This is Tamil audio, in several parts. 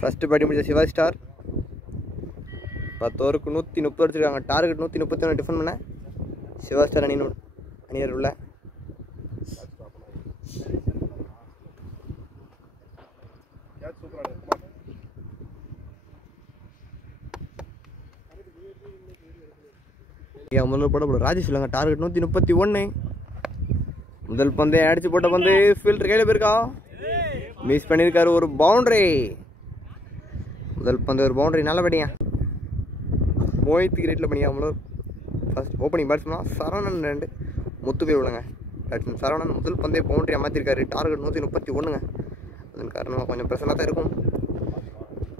ஃபஸ்ட்டு பேட்டிங் முடிச்ச சிவாஜி ஸ்டார் 10 ஓவருக்கு 130 அடிச்சிருக்காங்க. டார்கெட் 131 டிஃபன் பண்ண சிவாஜி ஸ்டார் அணியர் உள்ள முதல்ல போட ராஜேஷ் சொல்லுங்க. டார்கெட் 131. முதல் பந்தே அடிச்சு போட்ட பந்து ஃபீல்டர் கையில் போயிருக்கா, மிஸ் பண்ணியிருக்காரு. ஒரு பவுண்டரி, முதல் பந்து ஒரு பவுண்டரி. நல்ல பேட்டிங்க. மோஹித் கிரேட்டில் பண்ணியா முதல்ல ஃபர்ஸ்ட் ஓப்பனிங் பேட்ஸ்மேனா சரவணன் 2 முத்து பேர் உள்ளங்க. பேட்ஸ்மேன் சரவணன் முதல் பந்தே பவுண்டரி அமர்த்திருக்காரு. டார்கெட் 131. அதன் காரணமாக கொஞ்சம் பிரச்சனை தான் இருக்கும்.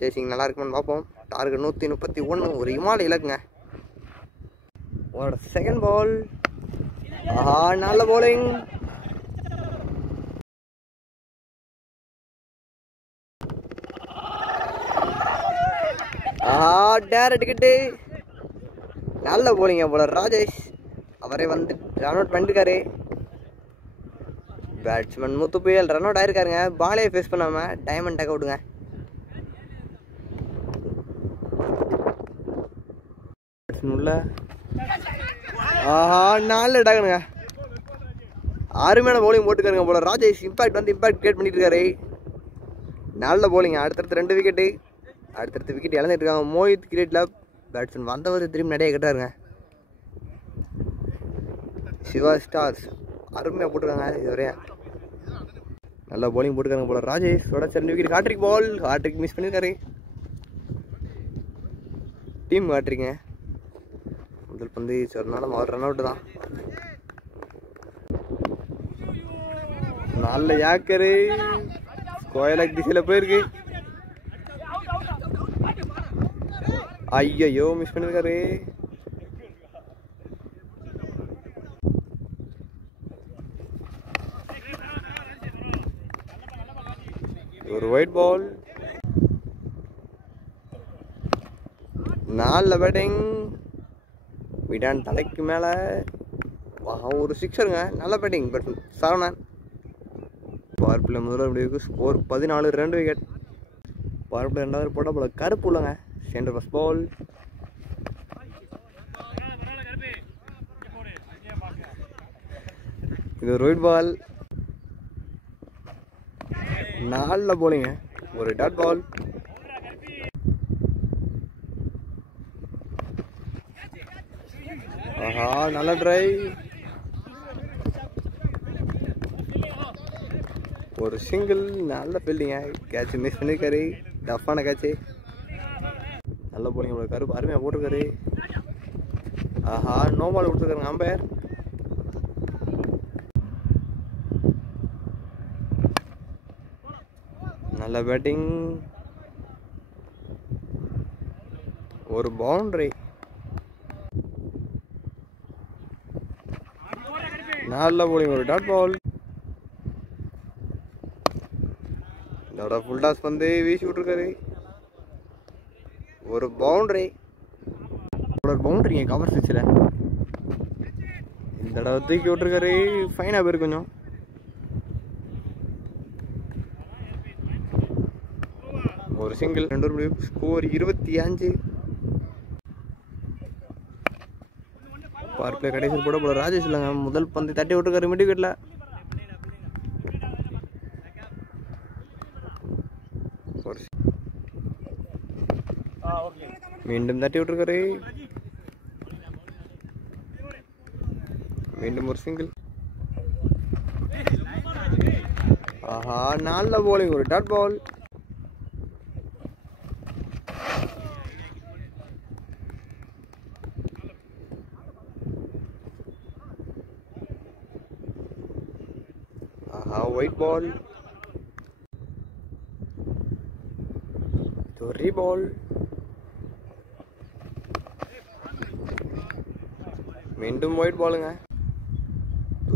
சேசிங் நல்லா இருக்குமான்னு பார்ப்போம். டார்கெட் 131, ஒரு இமாலய இலக்குங்க. செகண்ட் பால், ஆஹா நல்ல bowling. ஆஹா டேரக்ட் கிட்டு நல்ல bowling போல ராஜேஷ். அவரே வந்து ரன் அவுட் பண்ணிருக்காரு. பேட்ஸ்மேன் முத்துப்புயல் ரன் அவுட் ஆயிருக்காருங்க. பாலே ஃபேஸ் பண்ணாம டைமண்ட் டக் அவுட்டுங்க. உள்ள ஆஹா நல்ல டக்குங்க. அருமையான bowling போட்டுக்காருங்க போல ராஜேஷ். இம்பாக்ட் கிரியேட் பண்ணிட்டு இருக்காரு. நல்ல bowling. அடுத்தடுத்து 2 விக்கெட்டு, அடுத்தடுத்து விக்கெட் இழந்துட்டு இருக்காங்க. மோஹித் கிரேட்ல பேட்ஸ்மேன் வந்தவர் திரும்பி நிறைய கட்டாருங்க. சிவா ஸ்டார்ஸ் அருமையாக போட்டுருக்காங்க. இதுவரையா நல்ல bowling போட்டுருக்காங்க போல ராஜேஷ். 2 விக்கெட். ஹாட்ரிக் மிஸ் பண்ணியிருக்காரு. டீம் ஹாட்ரிங்க. முதல் பந்து சொன்னாலும் அவர் ரன் அவுட் தான். நல்ல யாக்கரு கோயலக் திசையில் போயிருக்கு. ஐயோ மிஸ் பண்ணிருக்காரு. ஒரு ஒயிட் பால். நல்ல பேட்டிங். விடான் தலைக்கு மேல ஒரு சிக்ஸருங்க. நல்ல batting. But Saravanan power play முதல்ல ஸ்கோர் 14, 2 விக்கெட். பவர் பிளே 2வது போட்ட போல கருப்பு உள்ளங்க. Centre first ball. இது ஒரு ஒயிட் பால். நல்ல bowling. ஒரு டாட் பால். ஆஹா நல்ல டிரைவ். ஒரு சிங்கிள். நல்ல ஃபீல்டிங்க. கேட்ச் மிஸ் பண்ணியிருக்காரு. டஃப்பான கேட்சு. நல்ல bowling. ஒரு கருப்பு அருமையாக போட்டிருக்காரு. ஆஹா நோ பால் கொடுத்துருக்காருங்க அம்பையர். நல்ல பேட்டிங். ஒரு பவுண்டரி. நல்ல bowling. ஒரு டாட் பால். இதோட ஃபுல் டாஸ் வந்து வீசி விட்டுருக்காரு. ஒரு பவுண்டரி. பவுண்டரிங்க கவர் ஸ்விட்சில் இந்த தடவை தூக்கி விட்டுருக்காரு. ஃபைனாக போயிருக்கு கொஞ்சம். ஒரு சிங்கிள். 2 ஸ்கோர் 25. பவர் பிளே கடைசியில் போட போல ராஜேஷ் இல்லைங்க. முதல் பந்து தட்டி விட்டுருக்காரு மிட் விக்கெட்ல. மீண்டும் தட்டி விட்டுருக்காரு. மீண்டும் ஒரு சிங்கிள். ஆஹா நல்ல bowling. ஒரு டாட் பால். ஆஹா ஒயிட் பால். ஒரு பால். மீண்டும் ஒயிட் பாலுங்க.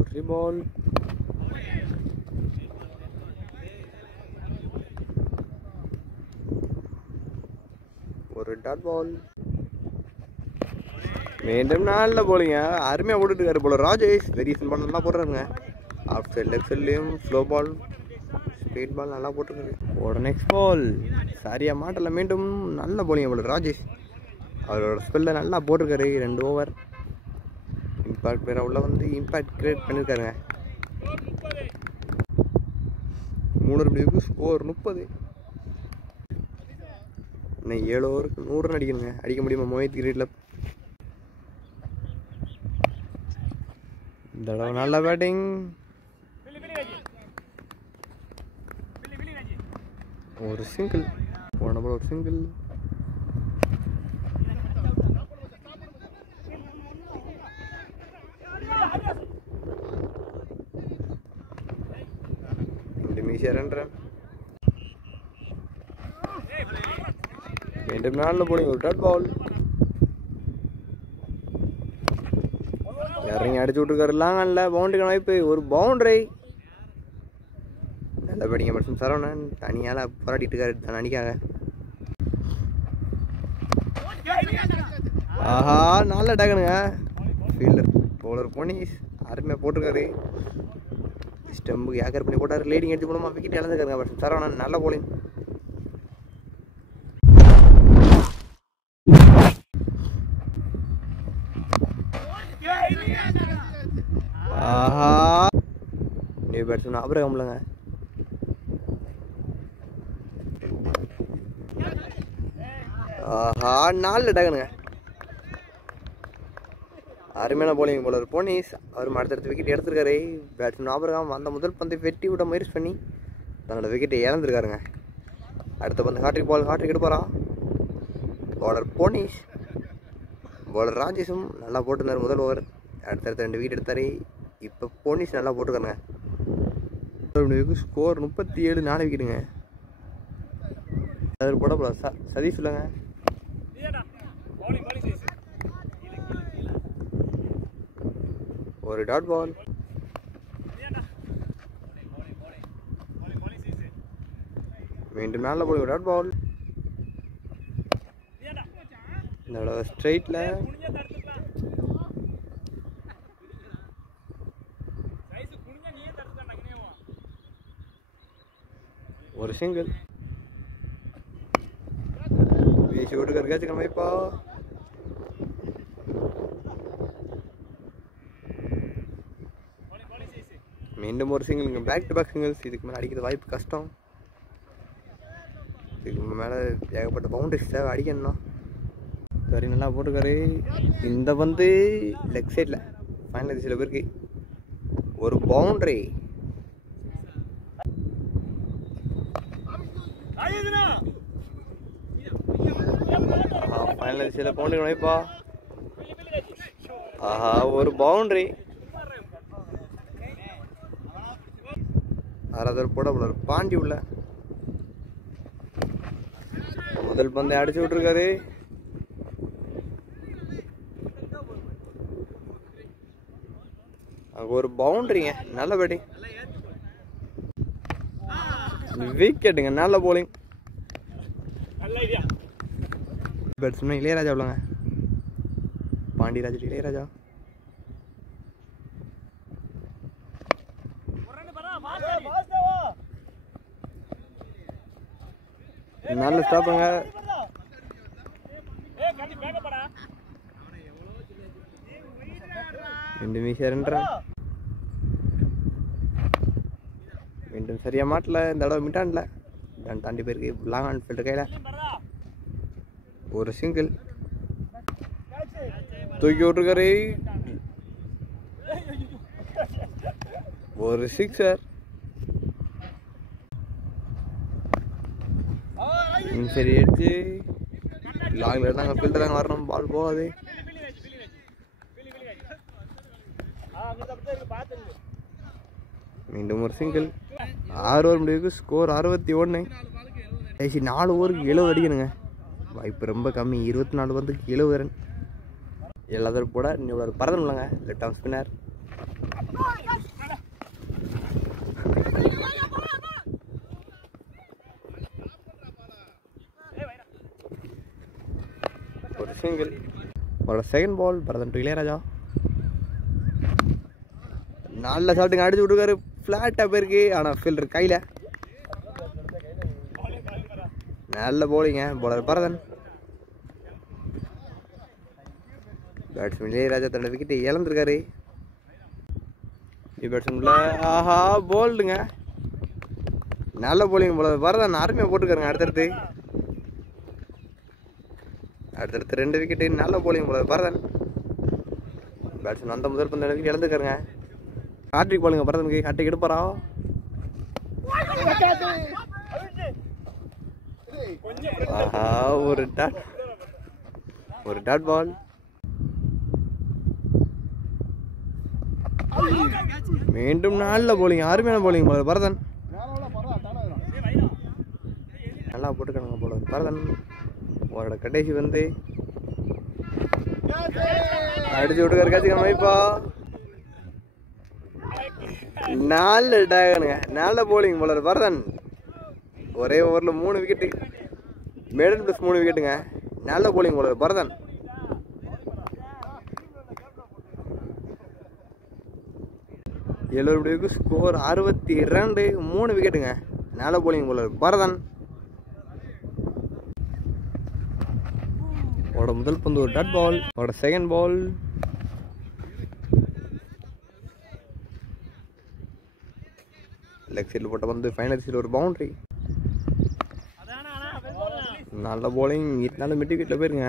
ஒரு பால். ஒரு டாட் பால். மீண்டும் நல்ல bowling. அருமையாக போட்டுட்டு இருக்காரு போல ராஜேஷ். வெரி சிம்பிள் நல்லா போடுறாருங்க. ஆஃப் சைட் லெஃப்ட் சைட்லேயும் ஸ்லோ பால் ஸ்ட்ரெயிட் பால் நல்லா போட்டுருக்காரு. ஒரு நெக்ஸ்ட் பால் சரியாக மாட்டல. மீண்டும் நல்ல போலிங் போல ராஜேஷ். அவரோட ஸ்பெல்ல நல்லா போட்டிருக்காரு. 2 ஓவர் இம்பாக்ட் பேர உள்ள வந்து இம்பாக்ட் கிரியேட் பண்ணியிருக்காருங்க. 3 முடிவுக்கு ஸ்கோர் 30. இன்னும் 7 ஓவருக்கு 100 ரன் அடிக்கணுங்க. அடிக்க முடியுமா மோஹித் கிரீட்ல? இந்த தடவை நல்ல பேட்டிங். ஒரு சிங்கிள் போன போல ஒரு சிங்கிள். மீண்டும் நாளில் போனீங்க ஒரு டாட் பால். இறங்கி அடிச்சு விட்டுருக்காரு. லாங்கல்ல பவுண்டரிக்கான வாய்ப்பு. ஒரு பவுண்டரி. நல்ல பேட்டிங்க மட்டும் சரவணன் தனியால் போராடிட்டு இருக்காரு தான் அடிக்காங்க. ஆஹா நல்ல டேக்கனுங்க. ஃபீல்டர் பவுலர் போனீஸ் அருமையாக போட்டிருக்காரு. ஸ்டம்புக்கு ஏக்கர் பண்ணி போட்டார். லேடிங் எடுத்து போனோமா விக்கெட் இழந்துக்காருங்க. பட் சரவணன் நல்ல போலிங். ஆஹா நியூ பேட்ஸ்மேன் அபரகம்லங்க. ஆஹா 4 டேக்கனுங்க. அருமையான போலிங் போலர் போனீஸ். அவர் அடுத்தடுத்து விக்கெட் எடுத்திருக்காரு. பேட்ஸ்மேன் அபரகம் அந்த முதல் பந்தை வெட்டி விட முயற்சி பண்ணி தன்னோட விக்கெட்டை இழந்திருக்காருங்க. அடுத்த பந்து ஹாட்ரிக் பால். ஹாட்ரிக் எடுப்பாரா? பவுலர் போனீஸ். பவுலர் ராஜேஷும் நல்லா போட்டிருந்தார் முதல் ஓவர். அடுத்தடுத்த 2 விக்கெட் எடுத்தார். இப்போ போனீஸ் நல்லா போட்டிருக்காருங்க. ஸ்கோர் 37. 4 விக்கெட்டுங்க. அது போட போல சதீஷ் இல்லைங்க. ஒரு டாட் பால். மீண்டும் மேலே போய் ஒரு டாட் பால். இந்த ஸ்ட்ரைட்ல ஒரு சிங்கிள். வீசி விட்டுக்காரு கேட்சுக்கிற வைப்பா. மீண்டும் ஒரு single. Back to back singles. இதுக்கு மேலே அடிக்கிறது வாய்ப்பு கஷ்டம். இதுக்கு மேலே ஏகப்பட்ட பவுண்டரிஸ் தேவை அடிக்கணும்னா. சரி நல்லா போட்டுக்காரு. இந்த வந்து லெக் சைடில் ஃபைனல் சில பேருக்கு ஒரு பவுண்டரி. ஃபைனல் சில பவுண்டரி வைப்பா. ஆஹா ஒரு பவுண்டரி. 6வது போட போல பாண்டி உள்ள முதல் பந்தை அடிச்சு விட்டுருக்காரு. அங்க ஒரு பவுண்டரிங்க. நல்ல பேட்டிங். விக்கெட்டுங்க. நல்ல போலிங். பேட்ஸ்மேன் இளையராஜா உள்ளங்க. பாண்டியராஜ் இளையராஜா. நல்ல ஸ்டாப்புங்க. மீண்டும் சரியா மாட்டல. இந்த தடவை மிட்டான்ல தாண்டி போயிருக்கு. லாங் ஆன் ஃபீல்டர் கையில ஒரு சிங்கிள். தூக்கி விட்டுருக்காரு. ஒரு சிக்ஸர். சரி எடுத்து லாங்ல இருந்தாங்க. ஃபீல்டர் தாங்க வரணும். பால் போகாது. மீண்டும் ஒரு சிங்கிள். 6 ஓவர் முடிவுக்கு ஸ்கோர் 61. 4 ஓவருக்கு 70 அடிக்கணுங்க. வாய்ப்பு ரொம்ப கம்மி. 24 பந்துக்கு 70 ரன். எல்லாத்தையும் போட இவ்வளோ பறந்து இல்லைங்க. Left arm spinner. ஒரு சிங்கிள். அவரோட செகண்ட் பால் பரதன் இளையராஜா. நல்ல ஷாட்டுங்க. அடிச்சு விட்டுருக்காரு. ஃப்ளாட்டாக போயிருக்கு. ஆனால் ஃபீல்டர் கையில் நல்ல போலிங்க பவுலர் பரதன். பேட்ஸ்மேன் இளையராஜா தன்னோட விக்கெட்டை இழந்திருக்காரு. பேட்ஸ்மேன்ல ஆஹா போல்டுங்க. நல்ல போலிங் பவுலர் பரதன் அருமையாக போட்டுருக்காருங்க. அடுத்தடுத்து 2 விக்கெட்டு. நல்ல போலிங் பவுலர் பரதன். பேட்ஸ்மேன் அந்த முதல் பந்து விக்கெட் இழந்துருக்காருங்க. ஹாட்ரிக் பாலுங்க பரதனுக்கு. ஹாட்ரிக் எடுப்பாரா? ஆஹா ஒரு டாட் பால். மீண்டும் நல்ல போலிங், அருமையான போலிங் பவுலர் பரதன். நல்லா போட்டுக்கானுங்க பவுலர் பரதன். அவரோட கடைசி வந்து அடிச்சு விட்டுக்காரு. கேட்சுக்கணும் வைப்பா. நல்ல டேகனுங்க. நல்ல போலிங் பவுலர் பரதன். ஒரே ஓவரில் 3 விக்கெட்டு. Maiden plus 3 விக்கெட்டுங்க. நல்ல போலிங் பவுலர் பரதன். எல்லோருடைய ஸ்கோர் 62. 3 விக்கெட்டுங்க. நல்ல போலிங் பவுலர் பரதன். அவரோட முதல் பந்து ஒரு டாட் பால். அவரோட செகண்ட் பால் லெக் சைடில் போட்ட வந்து ஃபைனல் சைடில் ஒரு பவுண்டரி. நல்ல போலிங். இருந்தாலும் மிட் விக்கெட்டில் போயிருங்க.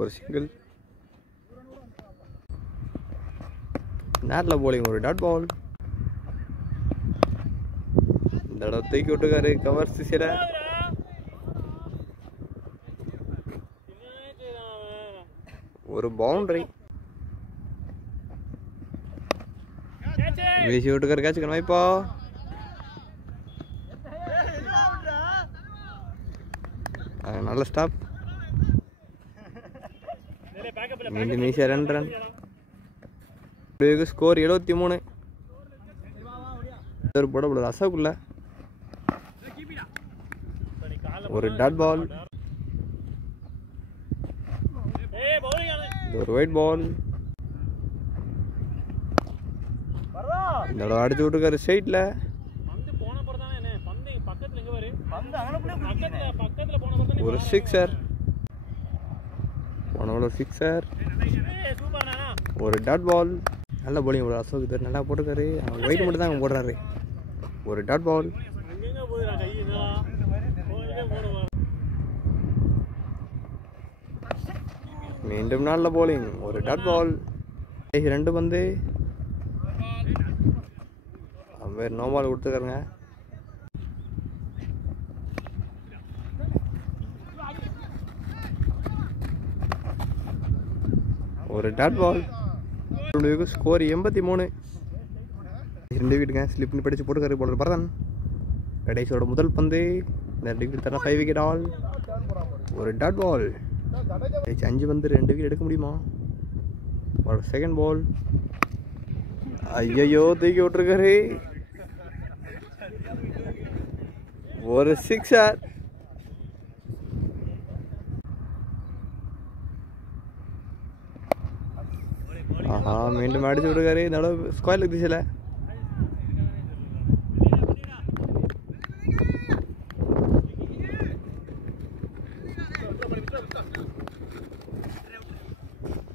ஒரு சிங்கிள். நல்ல போலிங் ஒரு டாட் பால். இந்த தடவை தூக்கி விட்டுக்காரு கவர் சில. ஒரு பவுண்டரி. வீசி விட்டுக்காரு. கேட்சுக்கணும் வைப்பா. நல்ல ஸ்டாப். மீண்டும் ஈஸியாக 2 ரன். ஸ்கோர் 73. போட அசோக்குள்ள ஒரு டாட் பால். ஒரு ஒயிட் பால். இந்த தடவை அடிச்சு விட்டுக்காரு ஸ்ட்ரைட்ல. ஒரு சிக்ஸர். போன சிக்ஸர். ஒரு டாட் பால். நல்ல போலிங் ஒரு அசோக் பேர் நல்லா போட்டுக்காரு. ஒயிட் மட்டும் தான் போடுறாரு. ஒரு டாட் பால். மீண்டும் நல்ல போலிங் ஒரு டாட் பால். 2 பந்து வேறு நோ பால் கொடுத்துக்காருங்க. ஒரு டாட் பால். ஸ்கோர் 83. 2 விக்கெட்டுங்க. ஸ்லிப்னு படிச்சு போட்டுக்காரு பவுலர் பரதன். கடைசியோட முதல் பந்து. இந்த 2 விக்கெட் தர 5 விக்கெட் ஆல். ஒரு டாட் பால். 5 பந்து 2 விக்கெட் எடுக்க முடியுமா? ஒரு செகண்ட் பால். ஐயோ தூக்கி விட்டுருக்காரு. ஒரு சிக்ஸர். ஆஹா மீண்டும் அடிச்சு விட்டுருக்காரு. இந்த அளவு ஸ்கொயர் திசையில்.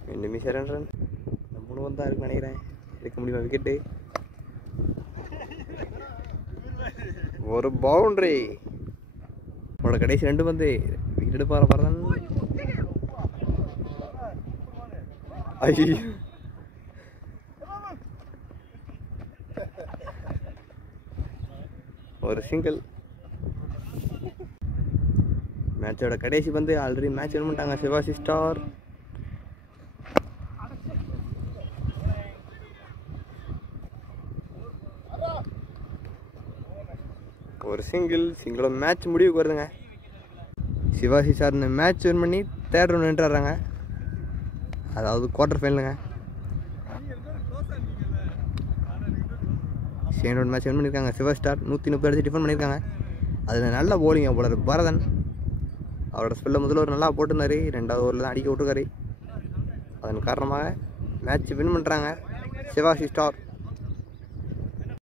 மீண்டும் 2 ரன். 3 பந்து தான் இருக்குன்னு நினைக்கிறேன். எடுக்க முடியுமா விக்கெட்டு? ஒரு பவுண்டரி. அவரோட கடைசி 2 பந்து விக்கெட் எடுப்பார பரதன். ஐயோ ஒரு சிங்கிள். மேட்சோட கடைசி பந்து. ஆல்ரெடி மேட்ச் வின் பண்ணிட்டாங்க சிவாசி ஸ்டார். ஒரு சிங்கிளோட மேட்ச் முடிவுக்கு வருதுங்க. சிவாசி சார் இந்த மேட்ச் வின் பண்ணி 3rd ரவுண்ட் நின்றுறாங்க. அதாவது குவார்டர் ஃபைனலுங்க. செகண்ட் ரவுண்ட் மேட்ச் வின் பண்ணியிருக்காங்க சிவாசி ஸ்டார். 130 அடிச்சு டிஃபன் பண்ணியிருக்காங்க. அதில் நல்ல போலிங் போலர் பரதன். அவரோட ஸ்பெல்ல முதல்ல ஒரு நல்லா போட்டுருந்தாரு. 2வது ஓவரில் தான் அடிக்க விட்டுருக்காரு. அதன் காரணமாக மேட்ச் வின் பண்ணுறாங்க சிவாசி ஸ்டார்.